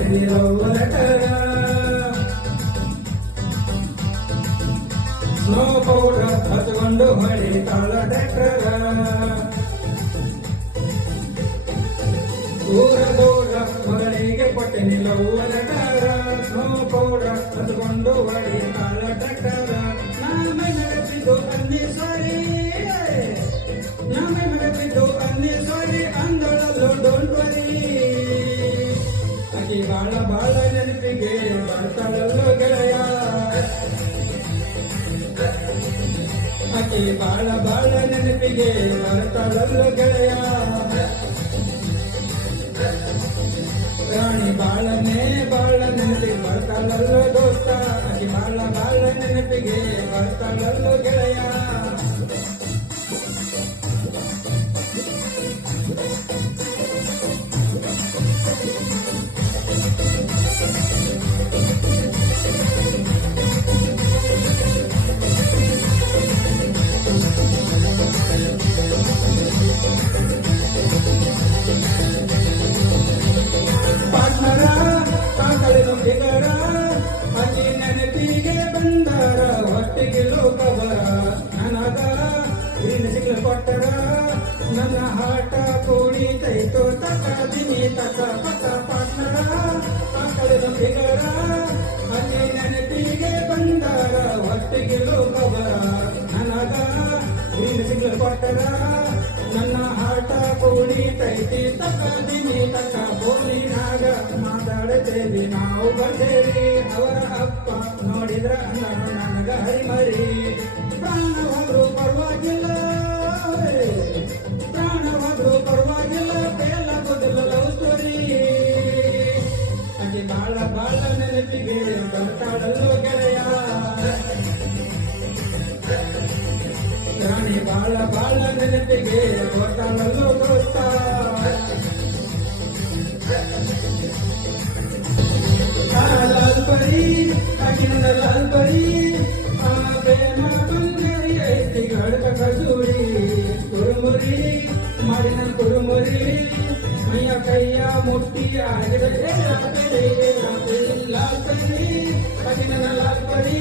ಕೊಟ್ಟಿನಿ love ಲೆಟರ snow powder ಹತ್ಕೊಂಡು ಹೊಡಿತಾಳ ಟ್ರ್ಯಾಕ್ಟರ ದೂರ ಮಗಳಿಗೆ ಕೊಟ್ಟಿನಿ ಲವ್ ಲೆಟರ ಸ್ನೋ ಪೌಡರ್ ಹತ್ಕೊಂಡು ಹೊಡಿತಾಳ ಟ್ರ್ಯಾಕ್ಟರ ನಾಮೆ ನಡೆಸಿದ್ದು ಅನ್ನಿ ಸಾರಿ ನಾಮೆ ನಡೆಸಿದ್ದು ಅನ್ನಿ ಸಾರಿ ಅಂದಳಲ್ಲೋ ಡೋಂಟ್ ವರಿ ಅಕ್ಕಿ ಬಾಳ ಬಾಳ ನೆನಪಿಗೆ ಬರ್ತಾಳಲ್ಲೋ ಗೆಳೆಯ ಅಕ್ಕಿ ಬಾಳ ಬಾಳ ನೆನಪಿಗೆ ಬರ್ತಾಳಲ್ಲೋ ಗೆಳೆಯ ರಾಣಿ ಬಾಳನೇ ಬಾಳ ನೆನಪಿಗೆ ಬರ್ತಾಳಲ್ಲೋ ದೋಸ್ತ ಅಕ್ಕಿ ಬಾಳ ಬಾಳ ನೆನಪಿಗೆ ಬರ್ತಾಳಲ್ಲೋ ಗೆಳೆಯ ಪಾರ್ಟ್ನರ ಕಾಕಳಿನ ಫಿಗರ ಅಕ್ಕಿ ನೆನಪಿಗೆ ಬಂದರ ಹೊಟ್ಟಿಗೆ ಲೋಕಬರ ನನಗ ನೀನು ಸಿಗ್ಲ ಕೊಟ್ಟರ ನನ್ನ ಹಾಟ ಕುಣಿತೈತೋ ತಕ ದಿನಿ ತಕ ಪಕ ಪಾರ್ಟ್ನರ ಕಾಕಳಿನ ಫಿಗರ ಅಕ್ಕಿ ನೆನಪಿಗೆ ಬಂದರ ಹೊಟ್ಟಿಗೆ ಲೋಕಬರ ನನಗ ನೀನು ಸಿಗ್ಲ ಕೊಟ್ಟರ ನನ್ನ ಹಾಟ ಕುಣಿತೈತಿ ತಕ ದಿನಿ ತಕ ಬೋಲಿನಾಗ ಮಾತಾಡತೇವಿ ನಾವು ಬರ್ತೇವಿ ಅವರ ಅಪ್ಪ ನೋಡಿದ್ರ ನನಗ ಹರಿಮರಿ ಪ್ರಾಣವಾದ್ರು ಪರವಾಗಿಲ್ಲ ಪ್ರಾಣವಾದ್ರು ಪರವಾಗಿಲ್ಲ ಬೇಲ ಗೊತ್ತಿಲ್ಲ ಲವ್ ಸ್ಟೋರಿ ಅಕ್ಕಿ ಬಾಳ ಬಾಳ ನೆನಪಿಗೆ ಬರ್ತಾಳಲ್ಲೋ ಗೆಳೆಯ ರಾಣಿ ಬಾಳ ಬಾಳ ನೆನಪಿಗೆ ಬರ್ತಾಳಲ್ಲೋ ದೋಸ್ತ लाल परी काकिनंद लाल परी प्रेम बंगरी ऐसी घड़क खजूरी कुरुमुरी मारिन कुरुमुरी मैया कैया मोटी आगे लाल परी काकिनंद लाल परी